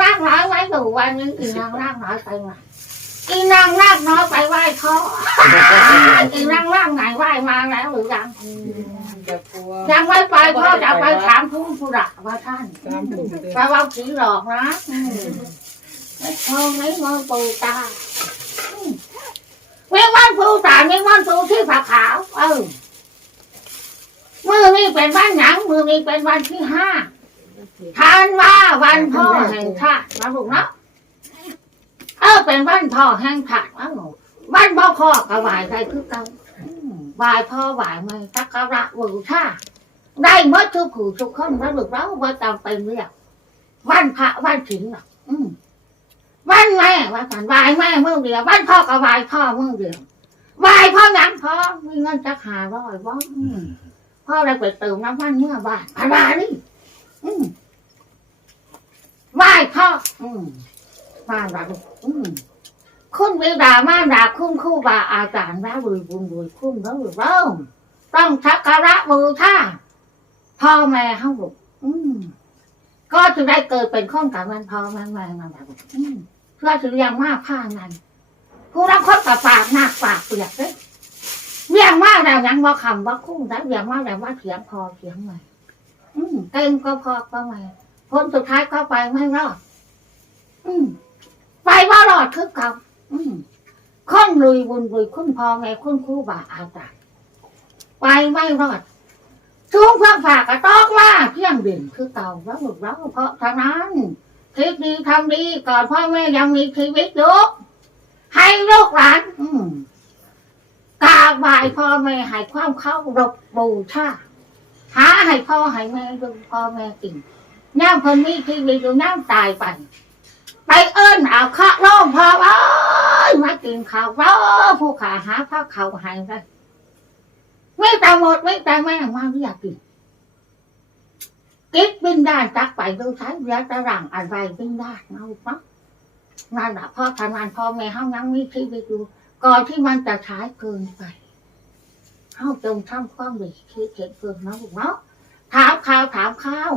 อีนางนากน้อยไว้ดูวันนี้อีนางนากน้อยไปไหนอีนางนากน้อยไปไหว้พ่ออีนางนากไหนไหว้มาแล้วหรือยังจะกลัวยังไม่ไปพ่อจะไปถามผู้ผู้หลักว่าท่านตามถูกเลยแปลว่าผีหลอกนะอืมมองไม่มองปูตาอืมไม่วันปูตาไม่วันปูที่ผักขาว เออมือนี้เป็นวันหนังมือนี้เป็นวันที่ห้า ทานว่าวันพ่อแห่งชาตินะลูกเนาะเออเป็นวันพ่อแห่งชาตินะลูกวันพ่อพ่อกับไหวใจคือก่าอืมไหวพ่อไหวไม่สักการะบูชาได้เมื่อทุกผู้ทุกคนแล้วลูกเราว่าจำเป็นเรียกวันพระวันถิงหรอกอืมวันแม่วันสันวายแม่เมื่อเดียววันพ่อกับวายพ่อเมื่อเดียววายพ่อหยังพ่อมีเงินจะหาร้อยบ่อืมพ่อได้ไปเติมน้ำมันเมื่อบ้านพารานี่ อืมวายพ่อมมาดาลูกอืมคุณวิดามาดาคุณคู่บาอาจารย์ราบุยบุญบุยคุณแล้วลูกเราต้องชักการะบูชาพ่อแม่เขาบอกก็จะได้เกิดเป็นข้องกับมันพ่อแม่แม่มาแบบอืมเพื่อจะเลี้ยงมากผ้านั้นผู้รักคนกับปากหนักปากเปียกเลยเลี้ยงมากแล้วยังว่าคำว่าคุ้มแล้วเลี้ยงมากแล้วว่าเถียงพอเถียงใหม่ อืมเต็มก็พอก็ไม่ผลสุดท้ายก็ไปไม่รอดอืมไปว่ารอดคือเก่าอืมคนลุยบุญบุยคุณพ่อแม่คุณครูบาอาจารย์ไปไม่รอดช่วงเพื่อนฝากก็ต้องว่าเพียงเด่นคือเก่าแล้วหมดแล้วเพราะฉะนั้นคิดดีทำดีก่อนพ่อแม่ยังมีชีวิตอยู่ให้ลูกหลานอืมกราบไหว้พ่อแม่ให้ความเคารพบูชา หาให้พ่อให้แม่ดูพ่อแม่กินย่างคนมีชีวิตอยู่ย่างตายไป ไปเอิ้นเอาข้าร้องพ่อเอ้ยมากินข้าวเร้อผู้ขาหาข้าวเขาให้ได้ไม่แต่หมดไม่แต่แม่มาไม่อยากกินกิดบินได้จักไปดูใช้เรือจะรังอะไรบินได้นะลูกเนานั่นแหละพ่อทำงานพ่อแม่ห้องยังมีชีวิตอยู่ก่อนที่มันจะใช้เกินไป เฮาจงทำความดีคิดเห็นเกินนะลูกเนาะถามข่าวถามข้าว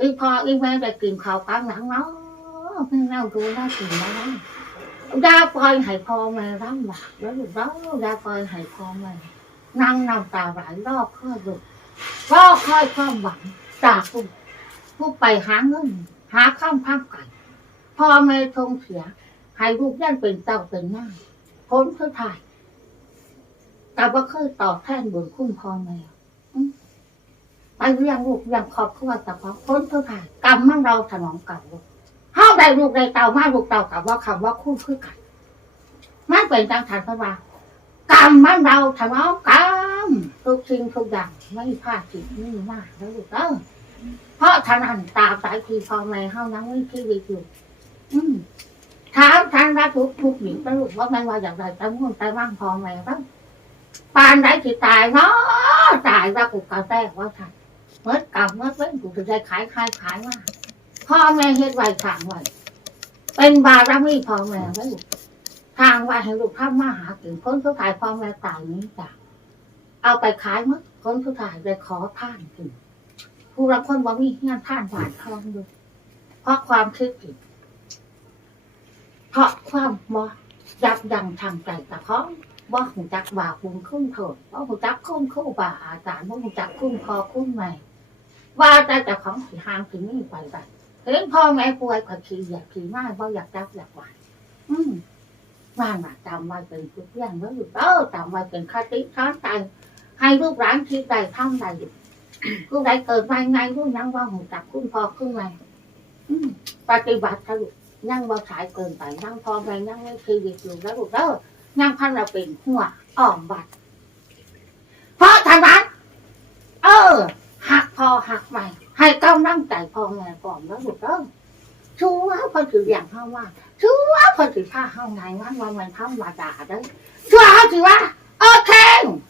อีพออีแม่ได้กินข้าวกลางหลังเนาะเพิ่งเล่าดูน่ากินแล้วนะอย่าปล่อยให้พอแม่ร่ำบากแล้วลูกเนาะอย่าปล่อยให้พอแม่นั่งน้ำตาไหลรอบค่อยดูรอค่อยความหวังจากผู้ผู้ไปหาเงินหาข้ามภาพกันพ่อแม่ทงเสียให้ลูกยันเป็นเต่าเป็นหน้าพ้นคือถ่าย แต่ว่าเคยตอบแทนบุญคุณพ่อแม่อืมไปเรียงลูกเรียงครอบครัวแต่พอพ้นคือถ่ายกรรมมันเราถนอมเก่าลูกเฮาได้ลูกได้เต่ามาลูกเต่ากับว่าคำว่าคู่คือกันมันเป็นจังทันพระบากรรมมันเราทำเอากรรมทุกสิ่งทุกอย่างไม่พลาดสิ่งนี้มากแล้วลูกเออเพราะท่านันตาสายที่พ่อแม่เฮายังไม่ชีวิตอยู่อืมถามท่านรักทุกทุกหญิงไปลูกว่าแม่ว่าอย่างไรแต่มุ่งแต่ว่างพ่อแม่บ้ง ปานได้ที่ตายเนาะตายว่ากูกาแฟว่าท่านเมื่อกรรมเมื่อเป็นกูจะได้ขายขายขายมาพ่อแม่เฮ็ดไว้ทางไว้เป็นบารมีพ่อแม่ไว้ลูทางว่าให้ลูกข้ามาหาถึงคนทุกทายพ่อแม่ตายนี้จ้ะเอาไปขายมั้งคนทุกทายไปขอท่านถึงผู้รับคนว่ามีงานท่านหวานทองดูเพราะความคิดผิดเพราะความมอยับยั้งทางใจแต่เขา ว่าหูจักบ่าคุณคุ้มโถดว่าหูจักคุ้มคู่บ่าอาจารย์ว่าหูจักคุ้มพอคุ้มแม่ ว่าแต่แต่ของสีหางสีนี่ไปไปเห็นพ่อแม่ป่วยก็ขี่อยากขี่มากว่าอยากจับอยากหวอืมว่าน่ะจำไว้เป็นทุกอย่างแล้วอยู่เออจำไว้เป็นคติสอนใจให้ลูกหลานคิดใดทำใดลูกใดเกิดมาไงลูกยังว่าหูจักคุณพ่อคุณแม่อืมปฏิบัติทะลุยังว่าสายเกินไปยังพอแม่ยังไม่ชีวิตอยู่แล้วลูกเออ ยังพันเราเป็นหัวอ่อมบัดเพราะทางนั้นเออ หักพอหักใหม่ให้กำลังใจพ่อแม่ก่อนแล้วลูกเออชัวร์พอถืออย่างเขาว่าชัวร์พอถือผ้าห้องไหนงั้นว่ามันธรรมดาเด้อชัวร์เขาถือว่าโอเค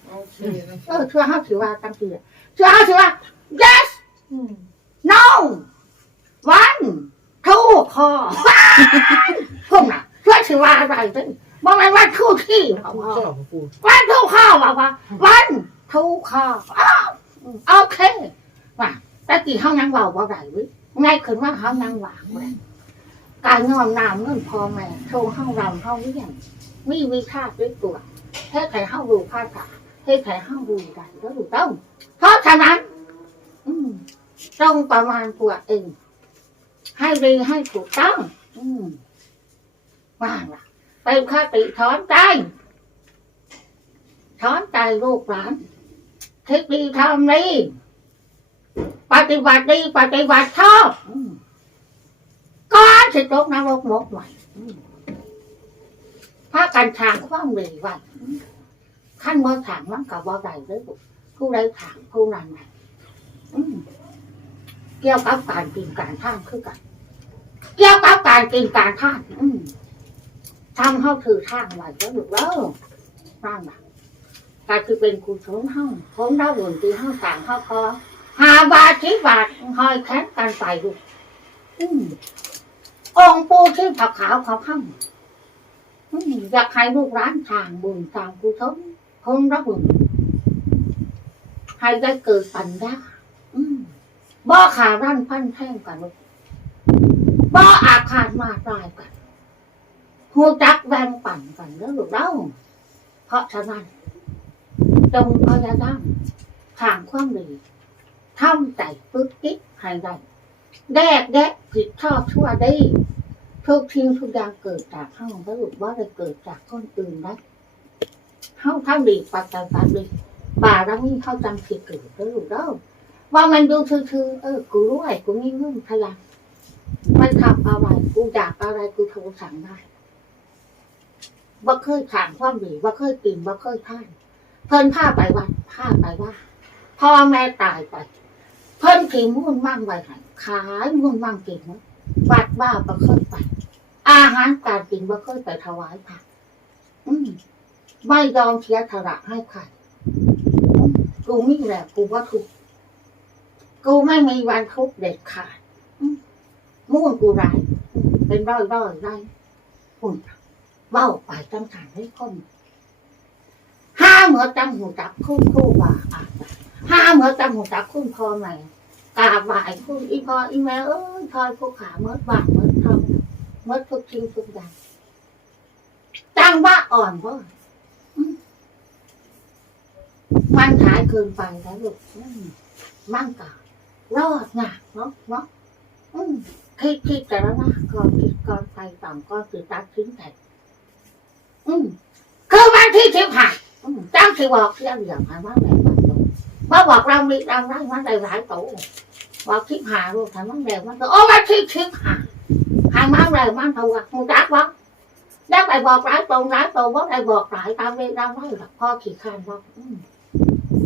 โอเคนะเออชัวร์เขาถือว่าตั้งทีชัวร์เขาถือว่า yes no one two คอพวกน่ะชัวร์ถือว่าอะไรเด้อ บอกเลยว่าทูที่เขาผู้ว่าชอบผู้วันทูข้อบอกว่าวันทูข้ออ้าวโอเคว่าแต่กี่ห้องนั่งเบาเบาไหลวิง่ายขึ้นว่าห้องนั่งหวางเลยการงอมนามเงินพอแม่โชว์ห้องรำห้องเรียนมีวิชาด้วยตัวแค่ใครห้องดูภาษาให้ใครห้องดูได้ก็ถูกต้องเพราะฉะนั้นอืมต้องประมาณตัวเอง ให้ดีให้ถูกต้องอืมว่างล่ะ เป็นคติถอนใจถอนใจลูกหลานคิดดีทำดีปฏิบัติดีปฏิบัติชอบก็สิตกนรกหมกใหม่อืมถ้ากันทางความดีไว้ขั้นบ่าถางมันกับบ่ได้เลยผู้ใดถางผู้นั้นไหนเกี่ยวกับการกินการท่านคือกัน เกี่ยวกับการกินการท่าน อื ทำเข้าถือทางไว้ก็ถูกแล้วร่างแบบการคือเป็นกุศลห้องผมเราบุญที่ห้องต่างห้องคอหาบาทที่บาทหอยแค้นกันไปดูอืมองปูที่ผักขาวเขาข้างอืมอยากให้ลูกร้านทางบุญทางกุศลผมเราบุญให้ได้เกิดปัญญาบ่ขารั่นพันแท่งกันลูกบ่อาคารมาตายกัน หูจักแบ่งปันกันแล้วลูกเล่าเพราะฉะนั้นจงพยายามทางความดีทำใจปึ๊กกิ๊กให้ได้แดกแดกผิดชอบชั่วได้ทุกทิ้งทุกอย่างเกิดจากเฮาแล้วลูกว่าได้เกิดจากคนอื่นได้เฮาทำดีปัจจัยปัจดีบาแล้วนี่เข้าจำผิดเกิดแล้วลูกเล่าว่ามันดูคือเออ กูรู้ไอ้กูไม่งึ่งพยายามมันทำอะไร กูอยากอะไร กูโทรสั่งได้ ว่าเคยถามความดีว่าเคยกินว่าเคยท่านเพิ่นผ้าไปวันผ้าไปว่าพ่อแม่ตายไป เพิ่นขีมุ่นมั่งไว้ให้ขายมุ่นมั่งกินนะวัดบ้าบ่เคยไป อาหารการกินบ่เคยไปถวายพระอืมไม่ยอมเสียถระให้ใครกูนี่แหละกูว่าทุกกูไม่มีวันทุกเด็ดขาดมุ่งกูไรเป็นร้อยร้อยไรหุ่น เบ้าไปตั้งฐานให้คนห้าเหมือจังหูจักคุณครูว่าอะห้าเหมือจังหูจักคุณพ่อไหนกาบไหวคุณอีพออีแม่เอ้ยทอยผู้ขาเมื่อบางเมื่อทองเมื่อทุกทิ้งทุกอย่างจังว่าอ่อนเว่ามันขายเกินไปแล้วลูกอืมมั่งกะรอดงะเนาะเนาะคิดคิดแต่ละนะก่อนคิดก่อนไปต่ำก่อนสื่อตัดทิ้งแต่ คือวันที่สิบห้าอืมเจ้าสิบอกเสียเรื่องหาว่าไหนมันโตมาบอกเรามีเราได้มันได้หลายโตบอกสิบห้าลูกทำมันแดงมันโตโอ้วันที่สิบห้าหางมันแดงมันถูกอะมึงจักวะแล้วไปบอกหลายโตหลายโตว่าได้บอกหลายตามเวลาไม่หรอกพ่อขี้ข้านบอกอืม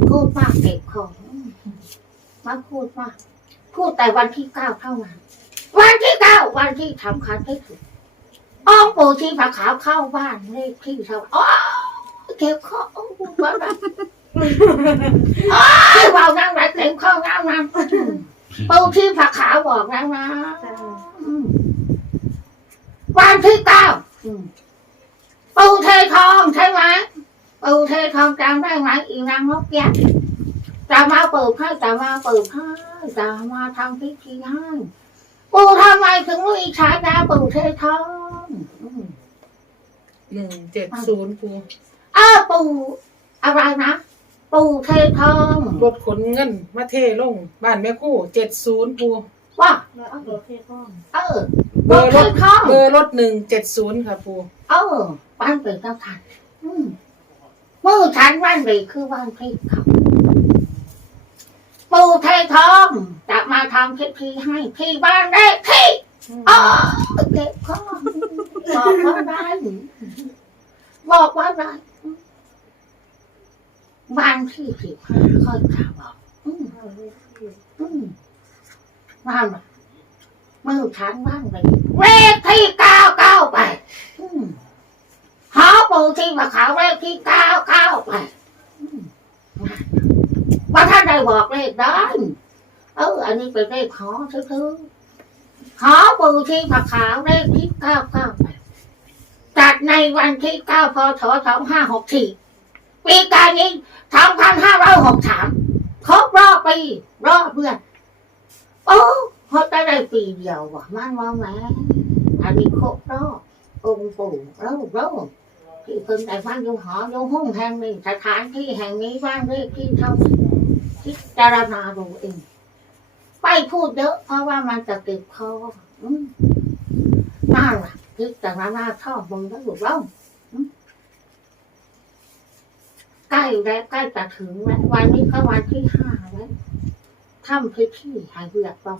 พูดมากเก็บของอืมมาพูดมากพูดแต่วันที่เก้าเท่านั้นวันที่เก้าวันที่สำคัญที่สุดอ้อง ปู่ที่ผาขาวเข้าบ้านเลขที่เท่าอ๋อเก็บข้อโอ้โหว่าแบบอ๋อว่านั่งไรเต็มข้อน้ำน้ำปู่ที่ผาขาวบอกแล้วนะวันที่เก้าปู่เททองใช่ไหมปู่เททองจำได้ไหมอีนางนกแก้วจะมาเปิดให้จะมาเปิดให้จะมาทำพิธีให้ปู่ทำไมถึงมีฉายาปู่เททอง หนึ่งเจ็ดศูนย์ปูอ้าวปู่อะไรนะปู่เททองรถขนเงินมาเทลงบ้านแม่คู่เจ็ดศูนย์ปูว่าแล้วเอารถเทท่องเออเบปู่อร์เทรถทองเบอร์รถหนึ่งเจ็ดศูนย์ค่ะปูเออบ้านเป็นเจ้าทันอืมมือฉันวันดีคือวันที่เขาปู่เททองจะมาทำพิธีให้ที่บ้านเลขที่อ๋อเก็บข้อ บอกว่าได้บอกว่าได้วันที่สิบห้าค่อยข่าวบอกอืมอืมว่ามามือฉันว่างไปเลขที่เก้าเก้าไปหอปูที่มาขาวเลขที่เก้าเก้าไปว่าท่านได้บอกเลขได้เอออันนี้เป็นเลขหอซื้อๆขอปูที่ผักขาวเลขที่เก้าเก้าแป จัดในวันที่เก้าพศสองห้าหกสี่ปีการนี้สองพันห้าร้อยหกสามครบรอบปี รอบเพื่อน โอ้เขาจะได้ปีเดียวว่ะมันว่าแม่อันนี้ครบรอบองค์ปู่เราเราที่เพิ่งแต่ฟังอยู่หออยู่ห้องแห่งนี้สถานที่แห่งนี้บ้านเลขที่เท่าพิจารณาดูเองไปพูดเยอะเพราะว่ามันจะติดคออืมน่าล่ะ พิจารณาชอบมึงแล้วถูกเราใกล้แล้วใกล้จะถึงแล้ววันนี้ก็วันที่ห้าแล้วทำพิธีหายเบียดต่อ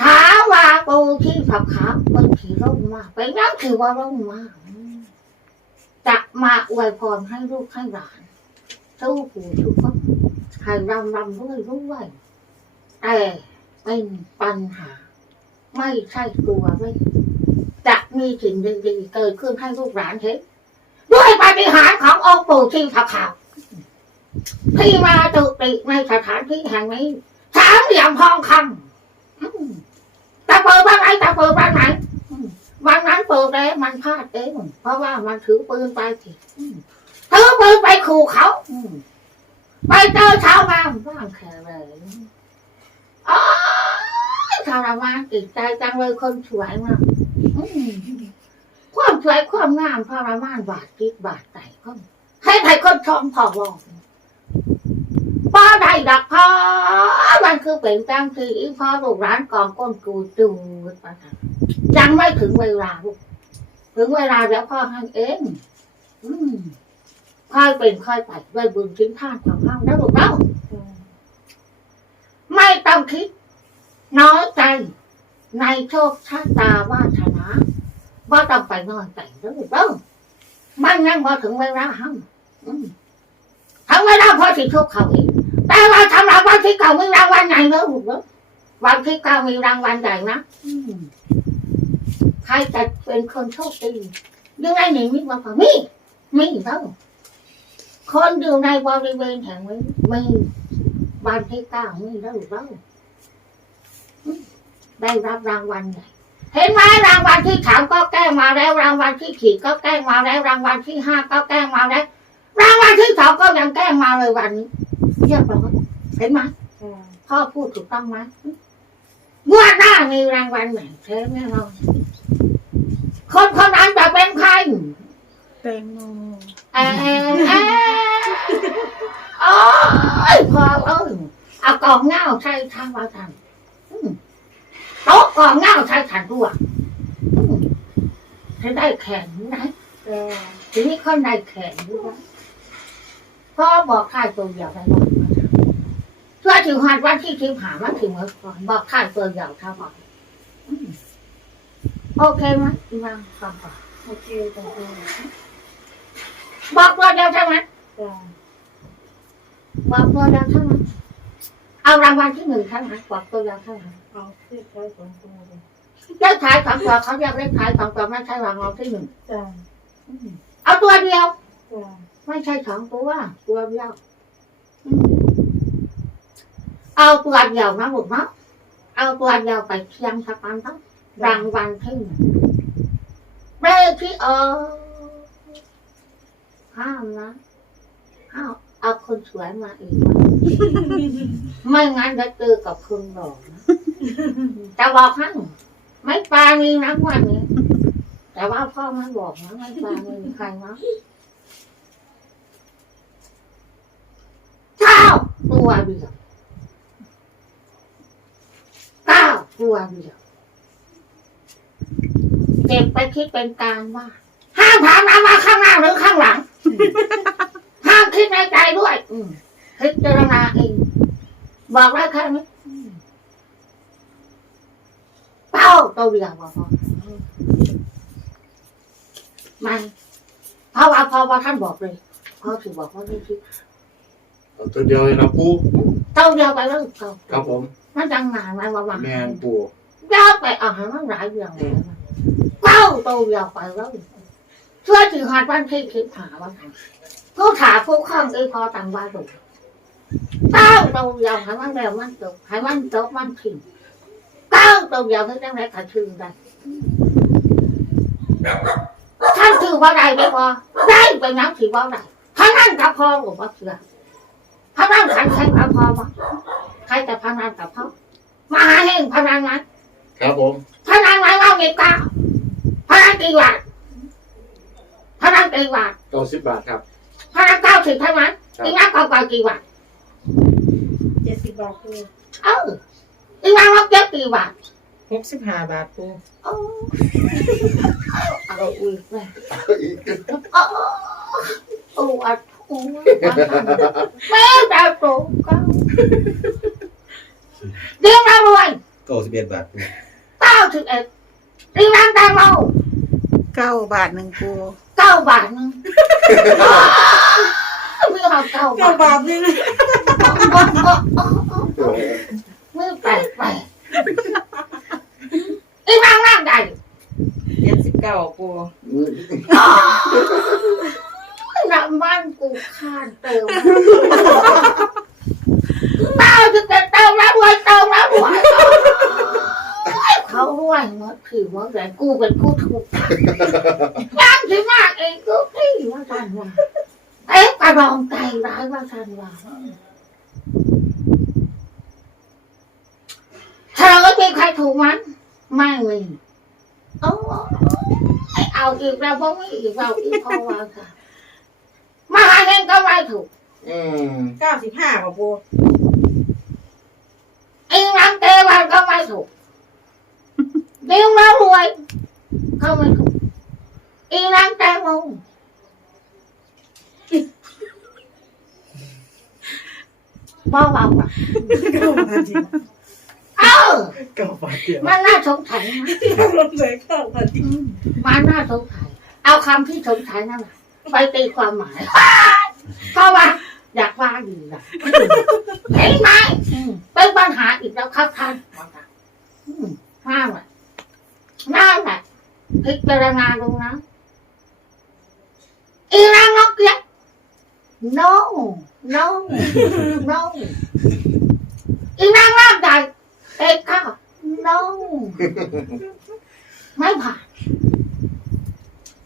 ถาว่าปูที่ผับขาเป็นผีร่มมากไปนั่งถือว่าร่มมากจะมาอวยพรให้ลูกให้หลานสู้ปู่ทุกคนให้รำรำด้วยด้วยแต่เป็นปัญหา ไม่ใช่ตัวไม่ จะมีสิ่งดีๆเกิดขึ้นให้ลูกหลานเห็นด้วยปาฏิหาริย์ขององค์ปู่ที่ขาวที่มาจุติในสถานที่แห่งนี้สามเหลี่ยมทองคำต่เปิดวันไหนต่เปิดวันไหนวันนั้นเปิดแล้วมันพลาดเองเพราะว่ามันถือปืนไปสิถือปืนไปขู่เขาไปเจอชาวบ้านบ้านแค่เลยอ๋อทรมานจิตใจจังเลยคนสวยมากอืม ความสวยความงามพระมานบาดจิตบาดใจก็ให้ใครคนชมพอบอกป้าได้ดักพ่อมันคือเป็นจังทีพ่อลูกร้านกองก้นกูจูดปค่ะยังไม่ถึงเวลาลูกถึงเวลาแล้วพ่อให้เองอืมค่อยเป็นค่อยไปด้วยบุญชิ้นท่านของห้างแล้วลูกเนาไม่ต้องคิด น้อยใจ ในโชคชะตาวาสนา บ่ต้องไปนอนแต่งด้อเด้อมันยังพอถึงเวลาห้อืมถึงเวลาพอสิทุกเขาอีกแต่ว่าสำหรับวันที่เก้ามีรางวัลใหญ่เนอะลูกเนอวันที่เก้ามีรางวัลใหญ่นะใครจะเป็นคนโชคดียังไงหนึ่งมีว่าพอมีมีเท่าคนอยู่ในบริเวณแห่งนี้มีวันที่เก้ามีแล้วลูกเด้ออืมได้รับรางวัลใหญ่ เห็นไหมรางวัลที่สามก็แกล้งมาแล้ว รางวัลที่สี่ก็แกล้งมาแล้ว รางวัลที่ห้าก็แกล้งมาแล้ว รางวัลที่สองก็ยังแกล้งมาเลยวันนี้เรียบร้อยเห็นไหมพ่อพูดถูกต้องไหมงวดหน้ามีรางวัลไหนเท่แน่นอนคนคนนั้นจะเป็นใครแตงโมเออเออเออโอ้ยพอเอ้ยเอากล่องเงาใช่ทางว่าทางอืม โต๊ะกล่องเงาใช่ขันด้วยอืมให้ได้แข่งนะจ้าทีนี้คนได้แข่งด้วยพ่อบอกค่ายตัวเดียวไปหมดเพื่อถึงหันวันที่ทิมหามาถึงเมื่อก่อนบอกค่ายตัวเดียวเท่านั้นอืมโอเคไหมอีนางฟังก่อนโอเคจ้าบอกตัวเดียวใช่ไหมจ้าบอกตัวเดียวเท่านั้นเอารางวัลที่หนึ่งเท่านั้นบอกตัวเดียวเท่านั้น เอาเทียบใช้สองตัวเลยเลขท้ายสองตัวเขาเรียกเลขท้ายสองตัวไม่ใช่รางวัลที่หนึ่งจ้าอืมเอาตัวเดียว จ้าไม่ใช่สองตัวตัวเดียวอืมเอาตัวเดียวนะบุกเนาะเอาตัวเดียวไปเทียมสักปันต้องรางวัลที่หนึ่งเลขที่เออห้ามนะห้ามเอาคนสวยมาอีกนะไม่งั้นจะเจอกับคนหล่อนะจะบอกให้ไม่ปลามีนะวันนี้ แต่ว่าพ่อมันบอกนะไม่ปลามีใครนะเก้าตัวเดียวเก้าตัวเดียวเก็บไปคิดเป็นการว่าห้ามถามนะว่าข้างหน้าหรือข้างหลังห้ามคิดในใจด้วย อืมคิดเจารณาเองบอกได้แค่นี้อืมเป้า ตัวเดียวบอกพอมันเพราะว่าพอว่าท่านบอกเลยเขาถือบอกว่าไม่คิดเอาตัวเดียวเลยนะปูเต้าเดียวไปแล้วเต้าครับผม มันจังหนาไหมว่าว่าแมนปูยาวไปเอาให้มันหลายเรื่องเลยนะเต้าเต้าเดียวไปแล้วเพื่อถือหัดวันที่คิดหาว่าทำผู้ถาผู้ข้องเอ้ยพอต่างว่าดูเต้าเต้าเดียวให้มันแล้วมันจบให้มันจบมันทิ้ง เต้าเต้าเดียวให้จังไรขาชื่อได้ท่านถือว่าได้ไหมพอได้ไปน้ำถือว่าได้ท่านนั่นกับพอหรือว่าเชื่อพพนันขันแข่งกับพ่อบ่ใครจะพนันกับพ่อมาหาเฮงพนันไหมครับผมพนันไหมว่ามีเก้าพนันกี่บาทพนันกี่บาทเก้าสิบบาทครับพนันเก้าสิบเท่านั้นครับอีกนักเก่าๆกี่บาทเจ็ดสิบบาทปูเออ อีกนักรับเจ็ดกี่บาทหกสิบห้าบาทปูเออเอาอีกแล้วอีกเออโอ้อัดโอ้แม่ดาวโตเก้าเดี๋ยวเรารวยเก้าสิบเอ็ดบาทปูเก้าสิบเอ็ดอีกนักแตงโมเก้าบาทหนึ่งปูเก้าบาทหนึงมีหอมเก้าเก้าบาบาททนี่ มือแปลกไปอีนางนั่งใดเจ็ดสิบเก้าปูน้ำมันกูข้านเติมเต้าจะเกิดเต้าแล้วรวยเต้าแล้วรวยเขารวยเมื่อคือเมื่อไหร่กูเป็นผู้ถูกยังที่มากเองกูที่ว่าทันว่าเอ๊ะกระรองใจร้ายว่าทันว่า เธอก็เป็นใครถูกมันไม่มีเอาเอาอีกแล้วเพราะไม่อีกเราอีกพอว่าค่ะมาหาเงินก็ไม่ถูก อืมเก้าสิบห้าป่ะปูเองรังเตวันก็ไม่ถูกเดี๋ยวมารวยก็ไม่ถูกเองรังแตงโมบ้าเบาอะ ออเก้าบาทเดียวมันน่าสงสัยนะลงเลยเก้าบาทจริงมันน่าสงสัยเอาคำที่สงสัยนั่นแหละไปตีความหมายเพราะว่าอยากว่าดีนะเห็นไหมอืมเป็นปัญหาอีกแล้วครับท่านอืมน่าแหละน่าแหละพิจารณาดูนะอีนางนกเกี้ย no no no อีนางลาบใหญ่ เอกข้าว no ไม่ผ่าน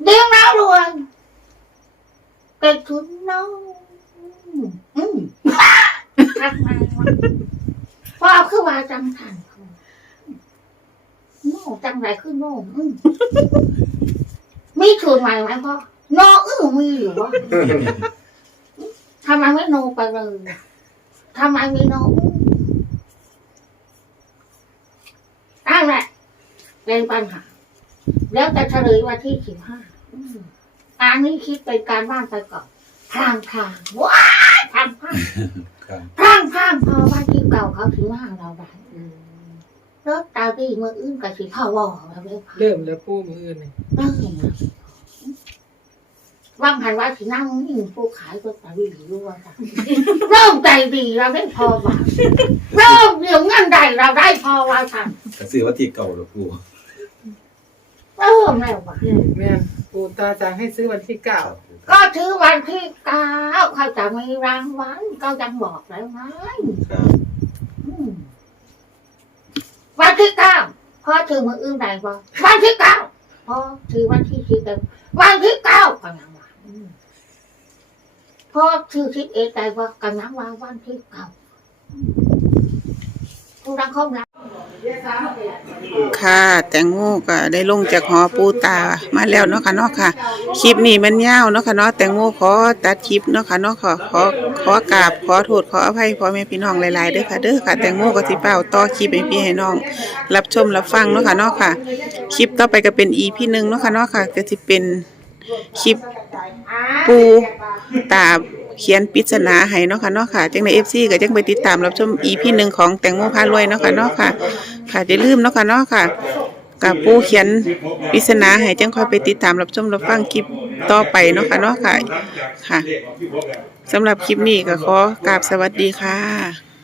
เดี๋ยวน้ารวยเป็ดทุน no อืมทักมาว่าพอเอาขึ้นมาจังทันโน่จังไรขึ้นโน่อืมมีถูนใหม่ไหมพ่อโนอื้อมีหรือวะทำไมไม่โนไปเลยทำไมมีโนอื้อ นั่นแหละเป็นปัญหา แล้วจะเฉลยวันที่สิบห้าอันนี้คิดเป็นการบ้านไปก่อนพลางพลางว้ายพลางพลางครับพลางพลางพอวันที่เก่าเขาถือว่าเราได้รถตาดีเมื่ออื่นกับสีพ่อวอแล้วเลยเริ่มแล้วปูมืออื่นนี่เริ่มว่างหันว่าสีนั่งนิ่งผู้ขายรถตาดีรู้ว่าค่ะเริ่มใจดีเราได้พอว่าเริ่มเดี๋ยวเงิน เราว่าค่ะกระสือว่าที่เก่าแล้วปูเริ่มแล้วว่าอืมแม่นปูตาจางให้ซื้อวันที่เก้าก็ถือวันที่เก้าเขาจะมีรางวัลก็ยังบอกแล้วไงครับอืมวันที่เก้าพอถือมืออื่นใดบ่วันที่เก้าพอถือวันที่สิบเอ็ดวันที่เก้าก็ยังว่าอืมพอถือสิบเอ็ดใดบ่ก็ยังว่าวันที่เก้าอืม รังคงรักค่ะ แตงโมก็ได้ลงจากหอปูตามาแล้วเนาะค่ะเนาะค่ะ คลิปนี้มันยาวเนาะค่ะเนาะแตงโมขอตัดคลิปเนาะค่ะเนาะขอขอขอกราบขอโทษขออภัยพ่อแม่พี่น้องหลายๆเด้อค่ะเด้อค่ะ แตงโมก็สิเป้าต่อคลิปให้พี่ให้น้อง รับชมรับฟังเนาะค่ะเนาะค่ะ คลิปต่อไปก็เป็น EP หนึ่งเนาะค่ะเนาะค่ะก็สิเป็นคลิปปูตา เขียนปริศนาให้เนาะค่ะเนาะค่ะจังในเอฟซีก็จังไปติดตามรับชมอีพีหนึ่งของแตงโมพารวยเนาะค่ะเนาะค่ะ ค่ะอย่าลืมเนาะค่ะเนาะค่ะ กับปูเขียนปริศนาให้จังค่อยไปติดตามรับชมรับฟังคลิปต่อไปเนาะค่ะเนาะค่ะค่ะสำหรับคลิปนี้ก็ขอกราบสวัสดีค่ะ